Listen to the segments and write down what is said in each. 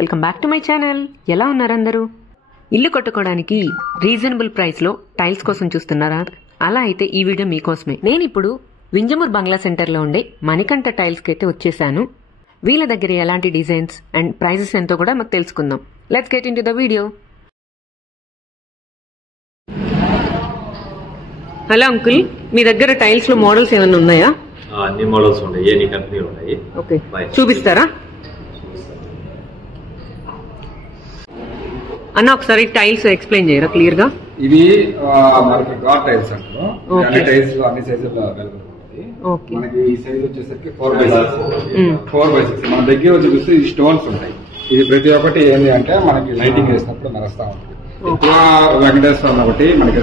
Welcome back to my channel. ఎలా ఉన్నారు అందరూ? ఇల్లు కట్టుకోవడానికి రీజనబుల్ ప్రైస్ లో టైల్స్ కోసం చూస్తున్నారా? అలా అయితే ఈ వీడియో మీకోసమే. నేను ఇప్పుడు వింజమూర్ బంగ్లా సెంటర్ లో ఉండే మణికంఠ టైల్స్ కి అయితే వచ్చేసాను. వీళ్ళ దగ్గర ఎలాంటి డిజైన్స్ అండ్ ప్రైజెస్ ఎంతో కూడా మాకు తెలుసుకుందాం. Let's get into the video. Hello uncle, మీ దగ్గర టైల్స్ లో మోడల్స్ ఏమైనా ఉన్నాయా? అన్ని మోడల్స్ ఉన్నాయి, ఏ కంపెనీ ఉన్నాయి. ఓకే, చూపిస్తారా అన్న? ఒకసారి టైల్స్ ఎక్స్ప్లెయిన్ చేయరా క్లియర్ గా? ఇది మనకి గాడ్ టైల్స్ అంటారు. అన్ని టైల్స్ అన్ని సైజుల్లో అవైలబుల్ ఉంటుంది. మనకి ఈ సైజ్ వచ్చేసరికి 4x6. మన దగ్గర వచ్చి చూస్తే ఈ స్టోన్స్ ఉంటాయి. ఇది ప్రతి ఒక్కటి ఏంటి అంటే మనకి లైటింగ్ వేసినప్పుడు మెరుస్తా ఉంటుంది. ఎక్కువ వెంకటేశ్వరం ఒకటి, మనకి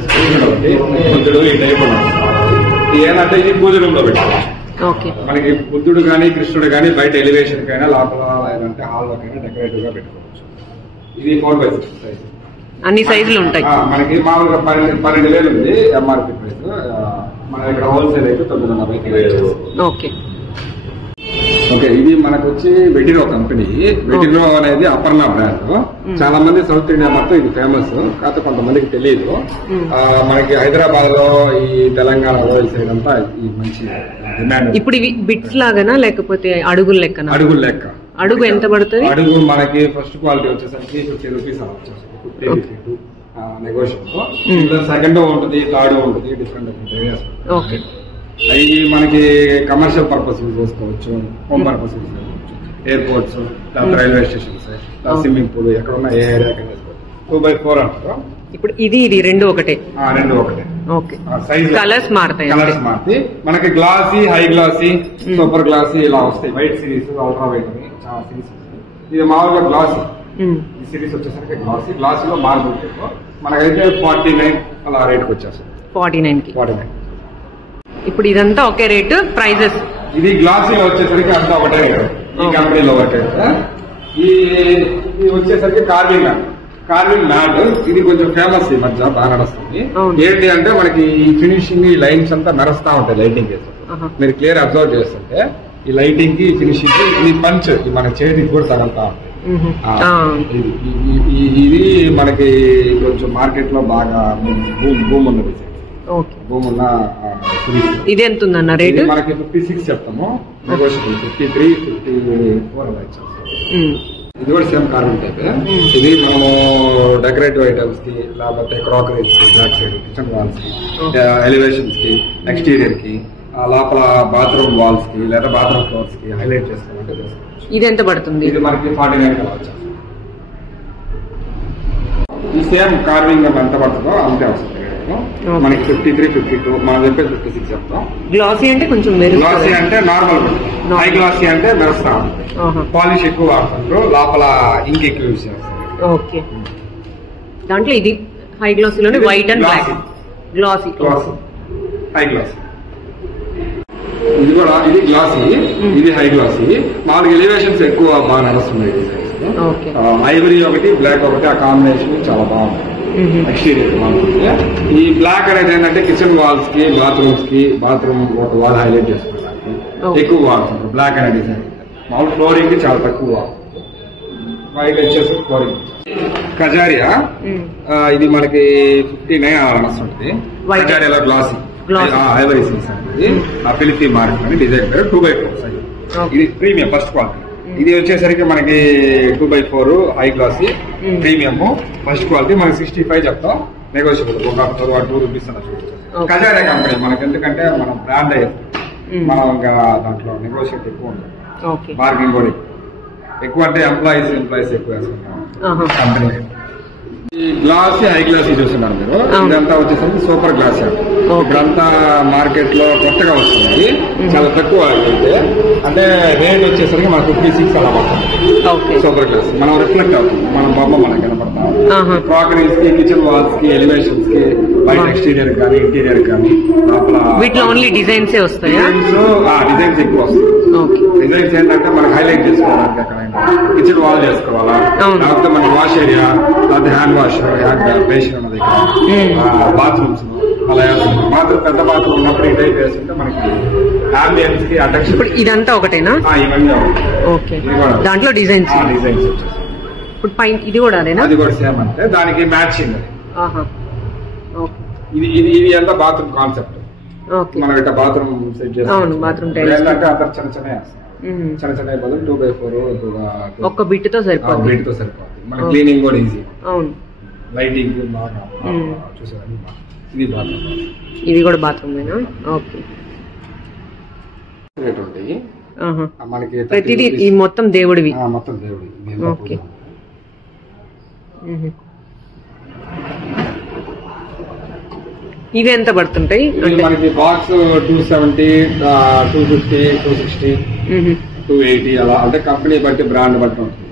ఒకటి, బుద్ధుడు ఈ టైప్ ఇది ఏంటంటే ఇది పూజ రూమ్ లో పెట్టుకోవచ్చు. మనకి బుద్ధుడు గానీ కృష్ణుడు గానీ బయట ఎలివేషన్ కైనా లోపల ఏదంటే హాల్ లో కైనా డెకరేటివ్ గా పెట్టుకోవచ్చు. ఇది 4x6 సైజ్. అన్ని సైజులు ఉంటాయి. మనకి మామూలుగా 12,000 ఉంది ఎంఆర్పి ప్రైస్. మన ఇక్కడ హోల్సేల్ అయితే 990. ఓకే ఓకే, ఇది మనకు వచ్చి వెటిరో కంపెనీ. వెటిరో అనేది అపర్ణ బ్రాండ్. చాలా మంది సౌత్ ఇండియా మొత్తం ఇది ఫేమస్, కాకపోతే కొంతమందికి తెలియదు. మనకి హైదరాబాద్ లో, ఈ తెలంగాణలో ఈ సైడ్ అంతా ఈ మంచి డిమాండ్. ఇప్పుడు ఇవి బిట్స్ లాగానా లేకపోతే అడుగుల లెక్కన? అడుగుల లెక్క. అడుగు ఎంత పడుతుంది? అడుగు మనకి ఫస్ట్ క్వాలిటీ వచ్చేసరికి 50 రూపీస్ అలా వచ్చేస్తుంది. 50 నెగోషియబుల్. సెకండ్ ఉంటుంది, థర్డ్ ఉంటుంది, డిఫరెంట్ ఏరియాస్. ఓకే, అవి మనకి కమర్షియల్ పర్పస్ యూజ్ చేసుకోవచ్చు, హోమ్ పర్పస్ యూజ్ చేసుకోవచ్చు. Airports, railway stations, swimming pool, ఎక్కడున్నా ఏ ఏరియా కింద 2x4 అంటారు. ఇప్పుడు ఇది రెండు ఒకటే? రెండు ఒకటే. ఓకే, సైజ్ కలర్స్ మారుతాయి. కలర్స్ మారుతాయి. మనకి glossy, high glossy, super glossy ఇలా వస్తాయి. వైట్ సిరీస్, అల్ట్రా వైట్ అని చాలా సిరీస్ వస్తాయి. ఇది మామూలుగా గ్లాసీ. ఈ సిరీస్ వచ్చేసరికి గ్లాసీలో మార్బుల్. మనకైతే 49 అలా రేట్కి వచ్చేస్తుంది. 49. ఇప్పుడు ఇదంతా ఒకే రేటు. ప్రైజెస్ ఇది గ్లాసీలో వచ్చేసరికి అంతా ఒకటే రేటు. ఈ కంపెనీలో ఒకటే. ఇది వచ్చేసరికి కార్వింగ్ మ్యాట్. ఇది కొంచెం ఫేమస్ ఈ మధ్య, బాగా నడుస్తుంది. ఏంటి అంటే మనకి ఈ ఫినిషింగ్, ఈ లైన్స్ అంతా మెరుస్తా ఉంటాయి లైటింగ్ వేస్తే. మీరు క్లియర్ అబ్జర్వ్ చేస్తుంటే ఈ లైటింగ్ కి, ఫినిషింగ్ కి, ఇది పంచ్ మన చేతికి కూడా తగలుతా ఉంటాయి. ఇది మనకి కొంచెం మార్కెట్ లో బాగా భూమి ఉన్నది. భూమి ఉన్న ఇది ఎంత ఉందన్న రేటు? మనకి 56 చెప్తాము, నెగోషియబుల్ 53, 54 అలా ఇచ్చాము. ఇది కూడా సేమ్ కార్వింగ్ టైప్. ఇది మనము డెకరేటివ్ ఐటమ్స్ కి, లేకపోతే క్రాకరీస్ కి, బ్యాక్ సైడ్ కిచెన్ వాల్స్ కి, ఎలివేషన్స్ కి, ఎక్స్టీరియర్ కి, లోపల బాత్రూమ్ వాల్స్ కి, లేదా బాత్రూమ్ ఫ్లోర్స్ కి హైలైట్ చేసుకోవాలంటే చేసుకోవచ్చు. ఇది ఎంత పడుతుంది? ఇది మనకి 49 అలా వచ్చేస్తుంది. ఈ సేమ్ కార్వింగ్ ఎంత పడుతుందో అంతే వస్తుంది. మనకి 53, 52, మనం చెప్పేది 56 చెప్తాం. గ్లాసీ అంటే కొంచెం గ్లాసీ అంటే నార్మల్, హై గ్లాసీ అంటే మెరుస్తా ఉంటుంది. పాలిష్ ఎక్కువ వాడుతుంటారు, లోపల ఇంక్ ఎక్కువ యూజ్ చేస్తారు. ఓకే, దాంట్లో ఇది హై గ్లాసీలోనే white and black. Glossy high glossy. ఇది కూడా ఇది గ్లాసీ, ఇది హై గ్లాసీ. 4 ఎలివేషన్స్ ఎక్కువ బాగా నడుస్తున్నాయి. ఐవరీ ఒకటి, బ్లాక్ ఒకటి, ఆ కాంబినేషన్ చాలా బాగుంది. ఎక్స్టీరియర్ బాగుంటుంది. ఈ బ్లాక్ అనేది ఏంటంటే కిచెన్ వాల్స్ కి, బాత్రూమ్స్ కి, బాత్రూమ్ ఒక వాల్ హైలైట్ చేసుకోవడానికి ఎక్కువ వాడుతుంటారు. బ్లాక్ అనే డిజైన్ మామూలు ఫ్లోరింగ్ కి చాలా తక్కువ వాడుతుంది. వైట్ వచ్చేసి ఫ్లోరింగ్. కజారియా, ఇది మనకి 59 అలా వస్తుంది. కజారియాలో గ్లాసీ ఐవరీ సిల్క్స్ అనేది ఫిలిపీ మార్క్ అని డిజైన్ పేరు. 2x4 size. ఇది ప్రీమియం ఫస్ట్ క్వాలిటీ. ఇది వచ్చేసరికి మనకి 2x4 high glossy premium first quality. మనకి 65 చెప్తాం, నెగోషియబుల్. ఒక 2 రూపీస్ అలా చూపించాం. కజారియా కంపెనీ మనకి, ఎందుకంటే మనం బ్రాండ్ అయ్యేది, మనం ఇంకా దాంట్లో నెగోషియేట్ ఎక్కువ ఉంటుంది, బార్గింగ్ కూడా ఎక్కువ. అంటే ఎంప్లాయీస్ ఎక్కువ వేసుకుంటాం కంపెనీ. ఈ గ్లాసీ, హై గ్లాసీ చూస్తున్నారు మీరు. ఇదంతా వచ్చేసరికి సూపర్ గ్లాస్. ఇప్పుడంతా మార్కెట్ లో కొత్తగా వస్తుంది, చాలా తక్కువ అయితే. అంటే రేట్ వచ్చేసరికి మనకు 56 అలా పడుతుంది. సూపర్ గ్లాస్ మనం రిఫ్లెక్ట్ అవుతుంది, మన బొమ్మ మనకి కనపడతాం. క్రాకరీస్ కి, కిచెన్ వాల్స్ కి, ఎలివేషన్స్ కి, బయట ఎక్స్టీరియర్ కానీ, ఇంటీరియర్ కానీ, లోపల వీటిలో ఓన్లీ డిజైన్స్ వస్తాయి. డిజైన్స్ ఎక్కువ వస్తాయి. డిజైన్స్ ఏంటంటే మనకి హైలైట్ చేసుకోవడానికి, ఎక్కడైనా కిచెన్ వాల్ చేసుకోవాలా, లేకపోతే మనకి వాష్ ఏరియా, లేకపోతే హ్యాండ్ వాష్, హ్యాండ్ బేసిన్ ఉన్నది, బాత్రూమ్స్ అలా వేసుకుంటాం. బాత్రూమ్ పెద్ద బాత్రూమ్ ఉన్నప్పుడు ఈ టైప్ వేసుకుంటే మనకి అంబియన్స్ కి అట్రాక్షన్. ఇదంతా ఒకటేనా? ఇవన్నీ ఓకే, దాంట్లో డిజైన్స్ వచ్చేసి ఇప్పుడు పైన ఇది కూడా అదేనా? అది కూడా సేమ్ అంటే దానికి మ్యాచింగ్ అది. ఓకే. ఇది ఇది ఇది అంతా బాత్రూమ్ కాన్సెప్ట్. ఓకే. మనం ఇట్లా బాత్రూమ్ సెట్ చేస్తాం. అవును, బాత్రూమ్ టైల్స్ ఏంటంటే అందరు చిన్న చిన్న బదులు 2x4 ఒక్క బిట్ తో సరిపోతుంది. బిట్ తో సరిపోతుంది. మన క్లీనింగ్ కూడా ఈజీ. అవును. లైటింగ్ బాగా చూసేదాన్ని. ఇది బాత్రూమ్. ఇది కూడా బాత్రూమ్ ఏనా? ఓకే. రేట్ ఉంటాయి మనకి. ప్రతిదీ ఈ మొత్తం దేవుడివి? మొత్తం దేవుడి. ఓకే. ఇవి ఎంత పడుతుంటాయి? మనకి బాక్స్ 270, 250, 260, 280 అలా, అంటే కంపెనీ బట్టి బ్రాండ్ బట్టి ఉంటుంది.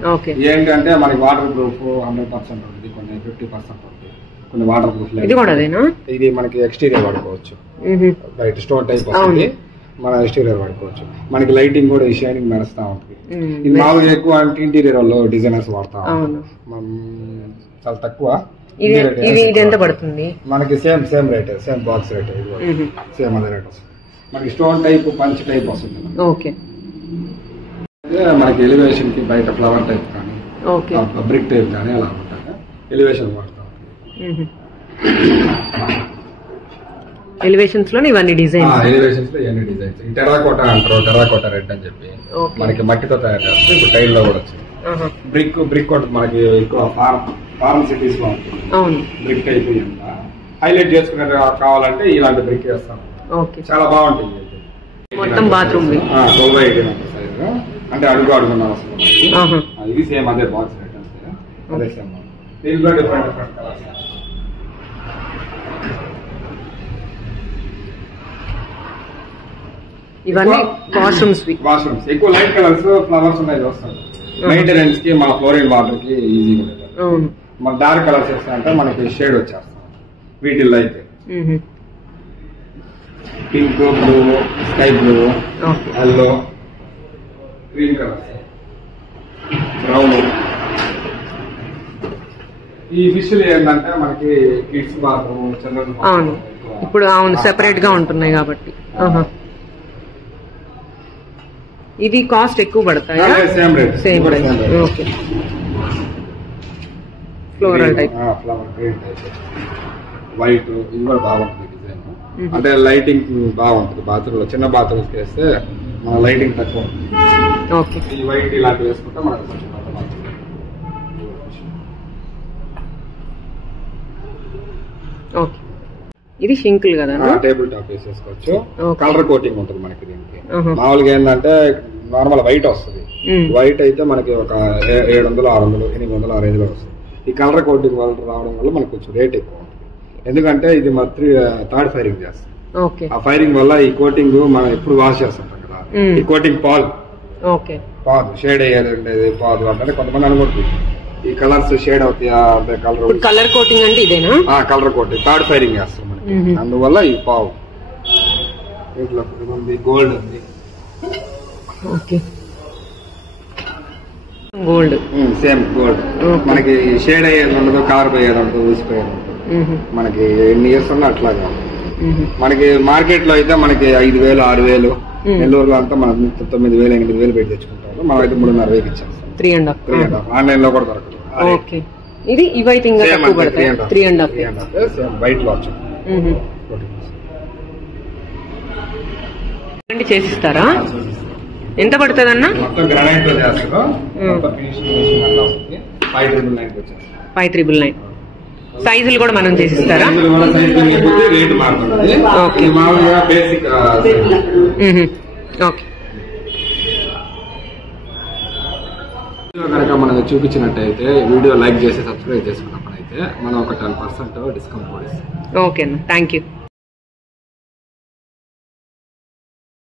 ఏంటంటే మనకి వాటర్ ప్రూఫ్ 100% ఉంటుంది, కొన్ని 50% ఉంటుంది, కొన్ని వాటర్ ప్రూఫ్. ఇది కూడా అదేనా? ఇది మనకి ఎక్స్టీరియర్ వాడుకోవచ్చు, బయట స్టోర్ టైప్ వస్తుంది, మన ఎక్స్టీరియర్ వాడుకోవచ్చు. మనకి లైటింగ్ కూడా షైనింగ్ మెరుస్తా ఉంటుంది. ఇది మామూలుగా ఎక్కువ అంటే ఇంటీరియర్ వాళ్ళు డిజైనర్స్ వాడతా ఉంటారు, చాలా తక్కువ. ఇది ఎంత పడుతుంది మనకి? Same rate, same box rate, same అదే రేట్ వస్తుంది. మనకి స్టోన్ టైప్, పంచ్ టైప్ వస్తుంది. ఓకే. మనకి ఎలివేషన్ కి బయట ఫ్లవర్ టైప్ కానీ బ్రిక్ టైప్ కానీ అలా ఉంటాయి. ఎలివేషన్ వాడతాం. ఎలివేషన్స్ లో ఇవన్నీ డిజైన్స్. ఎలివేషన్స్ లో ఇవన్నీ డిజైన్స్. టెర్రాకోటా అంటారు, టెర్రాకోటా రెడ్ అని చెప్పి మనకి మట్టితో తయారు చేస్తారు. ఇప్పుడు టైల్ లో కూడా వచ్చింది. బ్రిక్ కూడా మనకి ఎక్కువ ఫారెన్ సిటీస్ లో ఉంటుంది. బ్రిక్ టైప్ హైలైట్ చేసుకునే కావాలంటే ఇలాంటి బ్రిక్ వేస్తాం. చాలా బాగుంటుంది. మొత్తం బాత్రూమ్ 12 సైజ్, అంటే అడుగున్న అవసరం. ఇది సేమ్ అదే బాక్స్ రేట్ అంతే, అదే సేమ్. దీంట్లో డిఫరెంట్ కలర్స్. ఇవన్నీ వాష్రూమ్స్ ఎక్కువ లైట్ కలర్స్, ఫ్లవర్స్ ఉన్నాయి వస్తాయి. మెయింటెనెన్స్ కి, మన ఫ్లోరిన్ వాటర్ కి ఈజీగా ఉంటుంది. మన డార్క్ కలర్స్ వేస్తాయంటే మనకి షేడ్ వచ్చేస్తాం. వీటిల్లో అయితే pink, blue, sky blue, yellow, green colours, brown. ఈ ఫిష్లు ఏంటంటే మనకి కిడ్స్ బాత్రూమ్, చిల్డ్రన్ బాత్రూమ్ ఇప్పుడు సెపరేట్ గా ఉంటున్నాయి కాబట్టి. ఇది కాస్ట్ ఎక్కువ పడతాయా? Same rate. Okay. Floral type, flower green type, white. ఇది కూడా బాగుంటుంది డిజైన్. అంటే లైటింగ్ బాగుంటుంది. బాత్రూమ్ లో చిన్న బాత్రూమ్స్ వేస్తే మన లైటింగ్ తక్కువ ఉంటుంది. ఓకే. ఈ వైట్ ఇలాంటి వేసుకుంటే మనకు కొంచెం ఓకే. ఇది షింకుల్ కదా? టేబుల్ టాప్ వేసేసుకోవచ్చు. కలర్ కోటింగ్ ఉంటుంది మనకి దీనికి. మామూలుగా ఏంటంటే నార్మల్ వైట్ వస్తుంది. వైట్ అయితే మనకి ఒక 700, 600, 800 ఆ రేంజ్ లో వస్తుంది. ఈ కలర్ కోటింగ్ వల్ల రావడం వల్ల మనకు కొంచెం రేట్ ఎక్కువ ఉంటుంది. ఎందుకంటే ఇది మన థర్డ్ ఫైరింగ్ చేస్తాం. ఆ ఫైరింగ్ వల్ల ఈ కోటింగ్ మనం ఎప్పుడు వాష్ చేస్తుంటాం కదా, ఈ కోటింగ్ పాలు షేడ్ అయ్యేది ఉండేది పాలు అంటే కొంతమంది అనుకుంటుంది ఈ కలర్స్ షేడ్ అవుతాయా అంటే కలర్ కోటింగ్ అంటే ఇదేనా? కలర్ కోటింగ్ థర్డ్ ఫైరింగ్ చేస్తాం మనకి. అందువల్ల ఈ పావు ఇంట్లో గోల్డ్ ఉంది. Gold same gold. మనకి షేడ్ అయ్యేది ఉండదు, కలర్ పోయేది ఉండదు, ఊసిపోయేది ఉండదు. మనకి ఎన్ని ఇయర్స్ ఉన్నా అట్లాగా. మనకి మార్కెట్ లో అయితే మనకి 5,000, 6,000, నెల్లూరులో అంతా మనం 9,000, 8,000 పెట్టి తెచ్చుకుంటాము. మనం అయితే 3,500 ఇచ్చేస్తాం. 3.5. ఆన్లైన్ లో కూడా దొరకదు. ఇది ఇవైతే ఇంకా తక్కువ పడతాయి. 3.5 వైట్ వాచ్ చేసిస్తారా? ఎంత పడుతుంది అన్న? మొత్తం గ్రానైట్ లో చేస్తారు. 5,999. సైజులు కూడా మనం చేసిస్తారా? రేటు మారుతుంది. మామూలుగా బేసిక్. ఓకే. కనుక మనకు చూపించినట్టయితే వీడియో లైక్ చేసి సబ్స్క్రైబ్ చేసుకున్నప్పుడైతే మనం ఒక 10% డిస్కౌంట్ కూడా ఇస్తాం. ఓకే అన్న, థ్యాంక్ యూ.